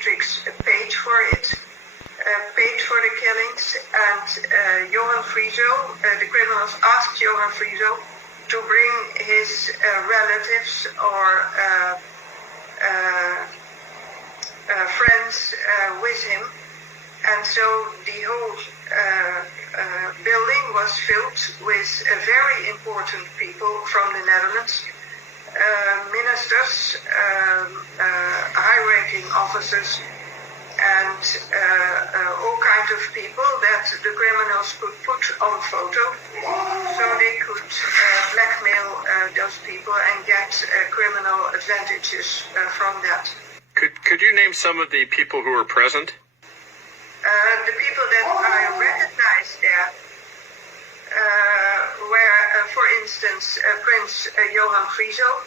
Beatrix paid for it, paid for the killings, and Johan Frieso, the criminals asked Johan Frieso to bring his relatives or friends with him, and so the whole building was filled with very important people from the Netherlands, ministers, high-ranking officers, and all kinds of people that the criminals could put on photo, so they could blackmail those people and get criminal advantages from that. Could you name some of the people who were present? The people that I recognized there were, for instance, Prince Johan Frieso,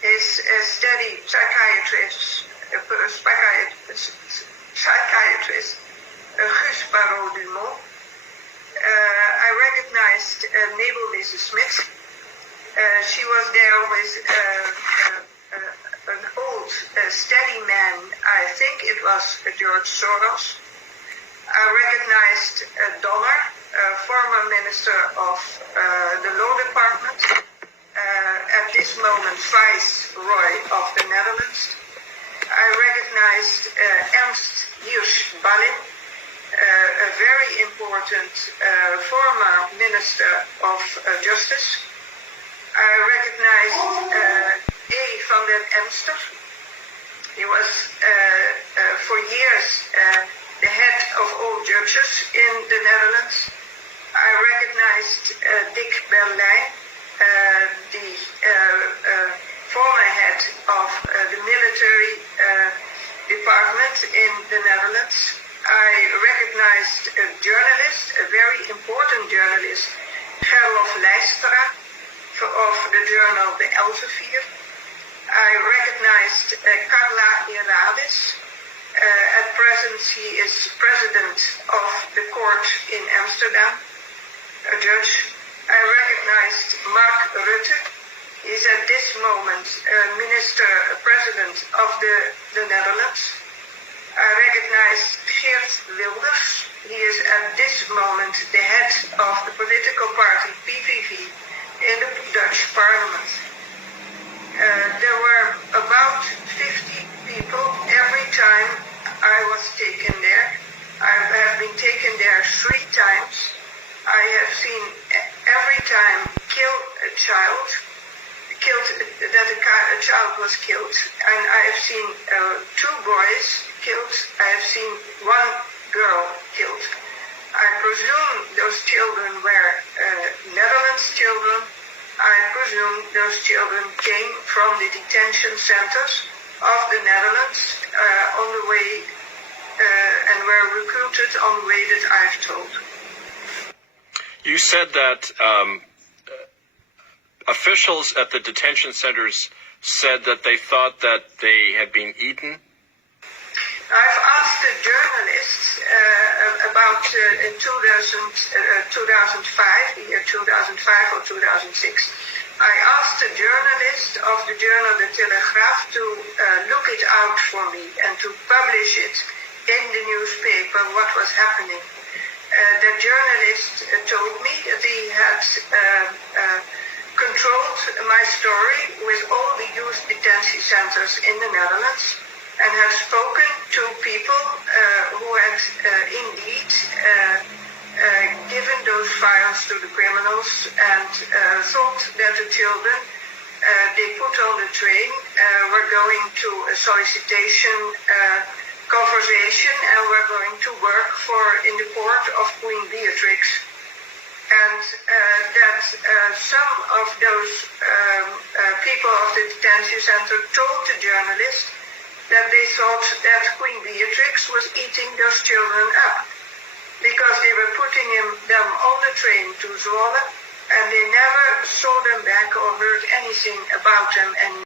his steady psychiatrist, Guus Barrault-Dumont. I recognized Nebel Smith. She was there with an old steady man, I think it was George Soros. I recognized Donner, former Minister of the Law Department, at this moment Viceroy of the Netherlands. I recognized Ernst Hirsch Ballin, a very important former Minister of Justice. I recognized A. van den Emster. He was for years the head of all judges in the Netherlands. I recognized Dick Berlijn, the former head of the military department in the Netherlands. I recognized a journalist, a very important journalist, Gerlof Leistra, of the journal De Elsevier. I recognized Carla Herades. At present, she is president of the court in Amsterdam, a judge. I recognized Mark Rutte. He is at this moment president of the Netherlands. I recognized Geert Wilders. He is at this moment the head of the political party PVV in the Dutch parliament. There were about 50 people every time I was taken there. I have been taken there 3 times. I have seen every time a child was killed, and I have seen 2 boys killed. I have seen 1 girl killed. I presume those children were Netherlands children. I presume those children came from the detention centers of the Netherlands on the way and were recruited on the way that I've told. You said that officials at the detention centers said that they thought that they had been eaten. I've asked the journalists about in 2005, the year 2005 or 2006. I asked the journalist of the journal De Telegraaf to look it out for me and to publish it in the newspaper what was happening. The journalist told me that he had controlled my story with all the youth detention centers in the Netherlands and had spoken to people who had indeed given those files to the criminals and thought that the children they put on the train were going to a solicitation conversation and were going to work in the court of Queen Beatrix. And that some of those people of the detention center told the journalist that they thought that Queen Beatrix was eating those children up because they were putting them on the train to Zwolle and they never saw them back or heard anything about them anymore.